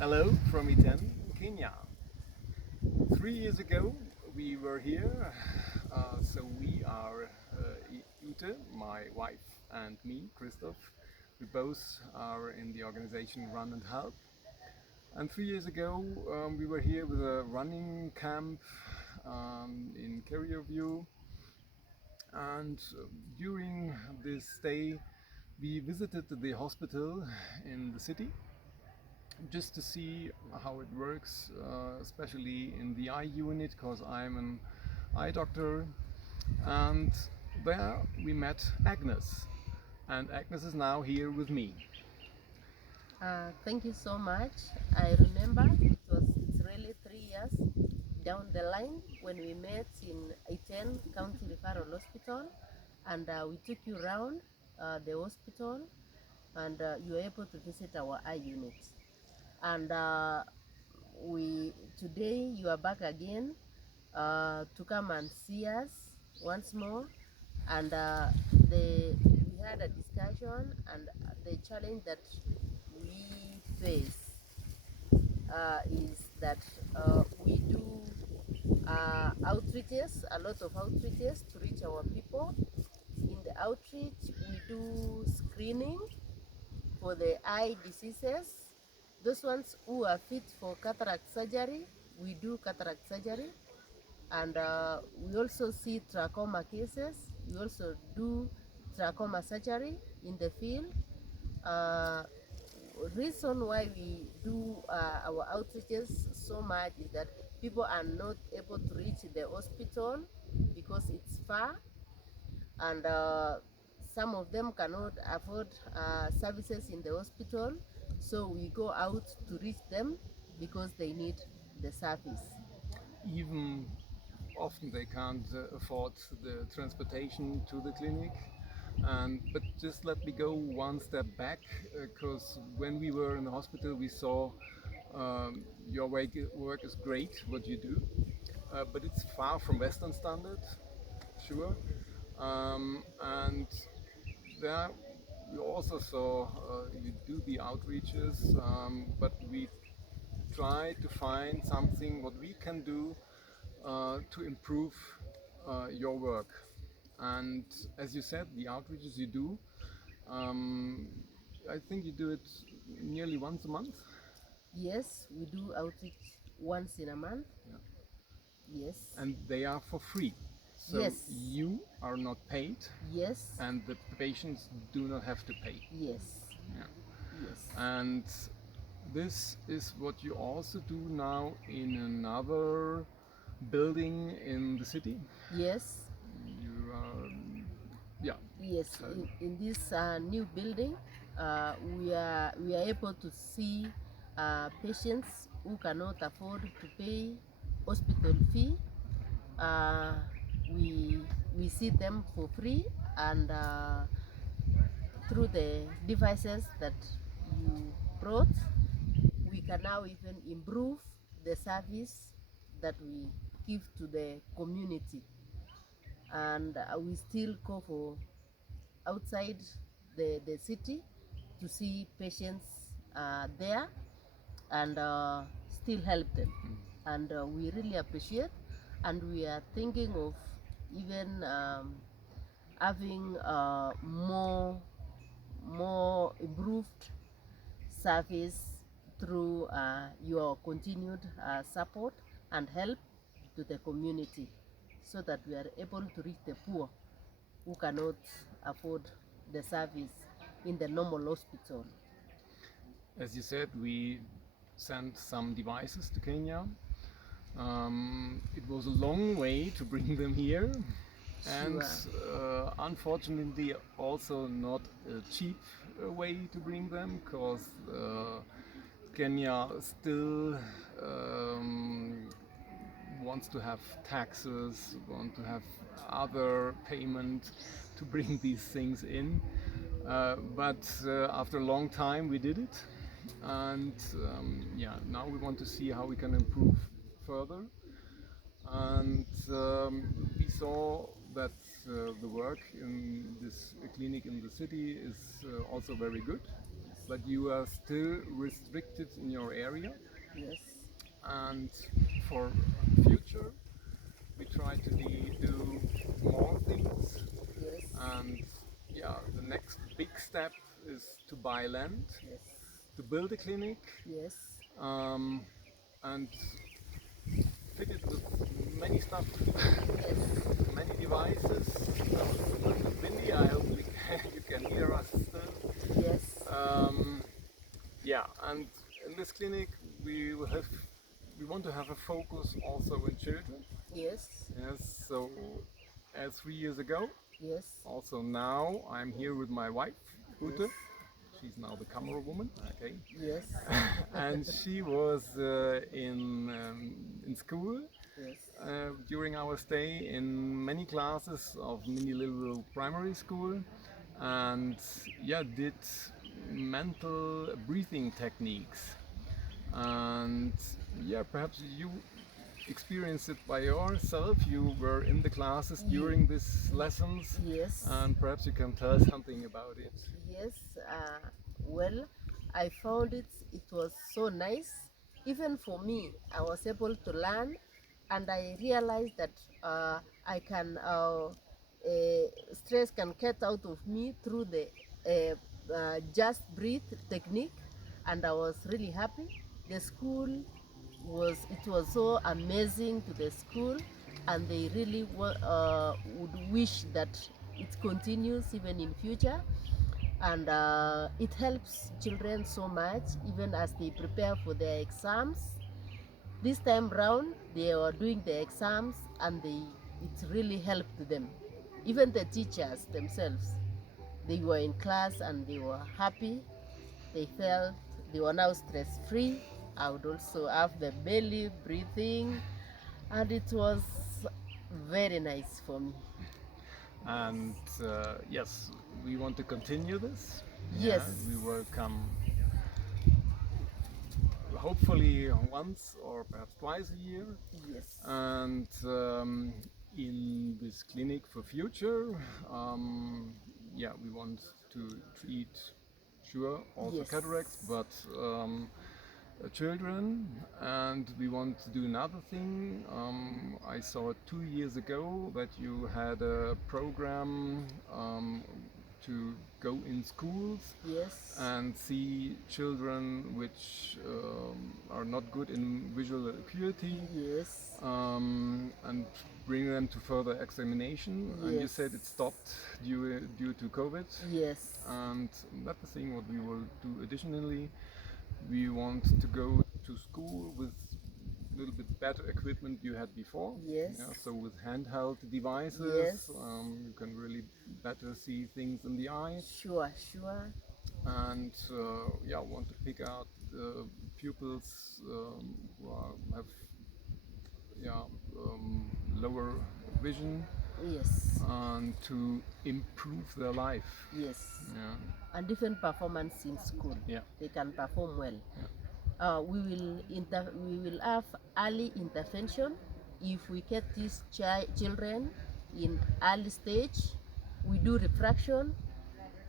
Hello from Iten, Kenya. 3 years ago we were here, so we are Ute, my wife, and me, Christof. We both are in the organization Run and Help. And 3 years ago we were here with a running camp in Kenia. And during this stay we visited the hospital in the city just to see how it works, especially in the eye unit, because I'm an eye doctor. And there we met Agnes, and Agnes is now here with me. Thank you so much. I remember it's really 3 years down the line when we met in Iten County Referral Hospital, and we took you around the hospital, and you were able to visit our eye unit. And we today you are back again to come and see us once more, and we had a discussion, and the challenge that we face is that we do outreaches, a lot of outreaches to reach our people. In the outreach, we do screening for the eye diseases. Those ones who are fit for cataract surgery, we do cataract surgery. And we also see trachoma cases. We also do trachoma surgery in the field. Reason why we do our outreaches so much is that people are not able to reach the hospital because it's far, and some of them cannot afford services in the hospital, so we go out to reach them because they need the service. Even often they can't afford the transportation to the clinic. But just let me go one step back, because when we were in the hospital we saw your work is great, what you do, but it's far from Western standard, sure. And there we also saw you do the outreaches, but we try to find something what we can do to improve your work. And as you said, the outreaches you do, um, I think you do it nearly once a month. Yes, we do outreach once in a month. Yeah. Yes. And they are for free. So Yes. you are not paid, Yes. and the patients do not have to pay. Yes. Yeah. Yes. And this is what you also do now in another building in the city. Yes. You are, yeah. Yes. So, In this new building, we are able to see patients who cannot afford to pay hospital fee. Uh, we see them for free, and through the devices that you brought, we can now even improve the service that we give to the community. And we still go for outside the city to see patients there, and still help them. And we really appreciate, and we are thinking of even having more improved service through your continued support and help to the community, so that we are able to reach the poor who cannot afford the service in the normal hospital. as you said, we sent some devices to Kenya. It was a long way to bring them here, and unfortunately also not a cheap way to bring them, because Kenya still wants to have taxes, want to have other payment to bring these things in. But after a long time we did it, and yeah, now we want to see how we can improve further. And we saw that the work in this clinic in the city is also very good. but you are still restricted in your area. Yes. And for future, we try to do more things. Yes. And yeah, the next big step is to buy land, Yes. to build a clinic, Yes. and fit it with many stuff, Yes. many devices. Windy, I hope you can hear us still. Yes. Yeah, and in this clinic we want to have a focus also in children. Yes. Yes, so as 3 years ago, Yes. also now I'm here with my wife, Ute. Yes. She's now the camera woman, okay. Yes. And she was in school Yes. during our stay in many classes of Mindililwo Primary School, and yeah, did mental breathing techniques. And yeah, perhaps you experienced it by yourself. You were in the classes during these lessons, Yes. and perhaps you can tell something about it. Yes. Well, I found it was so nice. Even for me, I was able to learn, and I realized that I can stress can get out of me through the just breathe technique, and I was really happy. The school it was so amazing to the school, and they really would wish that it continues even in future, and it helps children so much even as they prepare for their exams. This time round they were doing the exams, and it really helped them. Even the teachers themselves, they were in class and they were happy. They felt they were now stress free. I would also have the belly breathing, and it was very nice for me. And yes, we want to continue this. Yes. We will come hopefully once or perhaps twice a year. Yes. And in this clinic for future, yeah, we want to treat, sure, also Yes. cataracts, but children, and we want to do another thing. I saw 2 years ago that you had a program to go in schools Yes. and see children which are not good in visual acuity, Yes. and bring them to further examination. And you Yes. said it stopped due to COVID. Yes. And that's the thing what we will do additionally. We want to go to school with a little bit better equipment you had before. Yes. Yeah, so with handheld devices, Yes. you can really better see things in the eye. Sure. Sure. And yeah, want to pick out pupils who have lower vision, Yes. and to improve their life. Yes. Yeah. And different performance in school. Yeah. They can perform well. We will have early intervention if we get these children in early stage. We do refraction.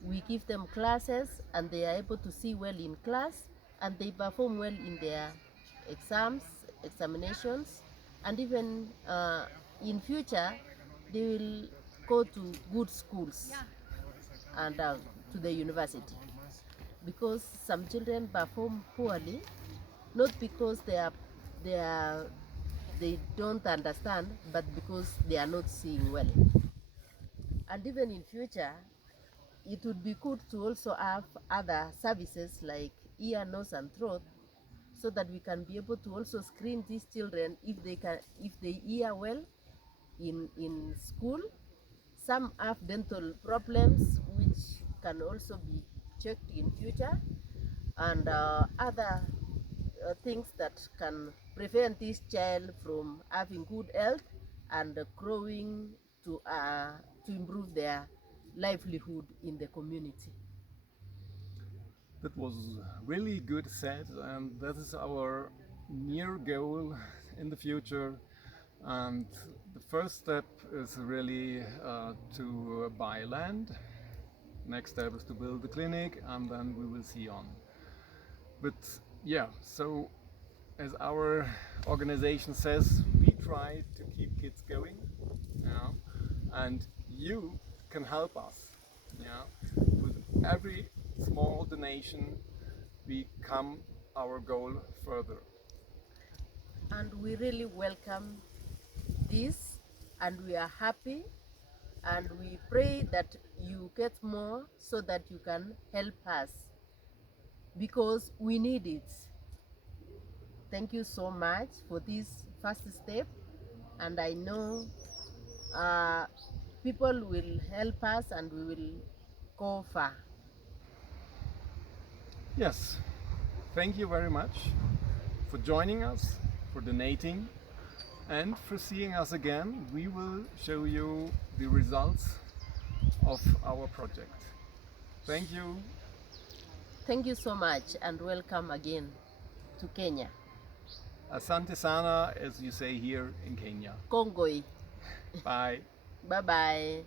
We give them classes, and they are able to see well in class, and they perform well in their examinations, and even in future they will go to good schools and to the university, because some children perform poorly, not because they don't understand, but because they are not seeing well. And even in future, it would be good to also have other services like ear, nose, and throat, so that we can be able to also screen these children if they hear well in school. Some have dental problems which can also be checked in future, and other things that can prevent this child from having good health and growing to improve their livelihood in the community. That was really good said, and that is our near goal in the future. And the first step is really to buy land. next step is to build the clinic, and then we will see on. But yeah, so as our organization says, we try to keep kids going, yeah, and you can help us, yeah. With every small donation, we come our goal further. And we really welcome this, and we are happy, and we pray that you get more so that you can help us, because we need it. Thank you so much for this first step, and I know people will help us and we will go far. Yes, thank you very much for joining us, for donating, and for seeing us again. We will show you the results of our project. Thank you. Thank you so much, and welcome again to Kenya. Asante sana, as you say here in Kenya. Kongoi. Bye. Bye-bye.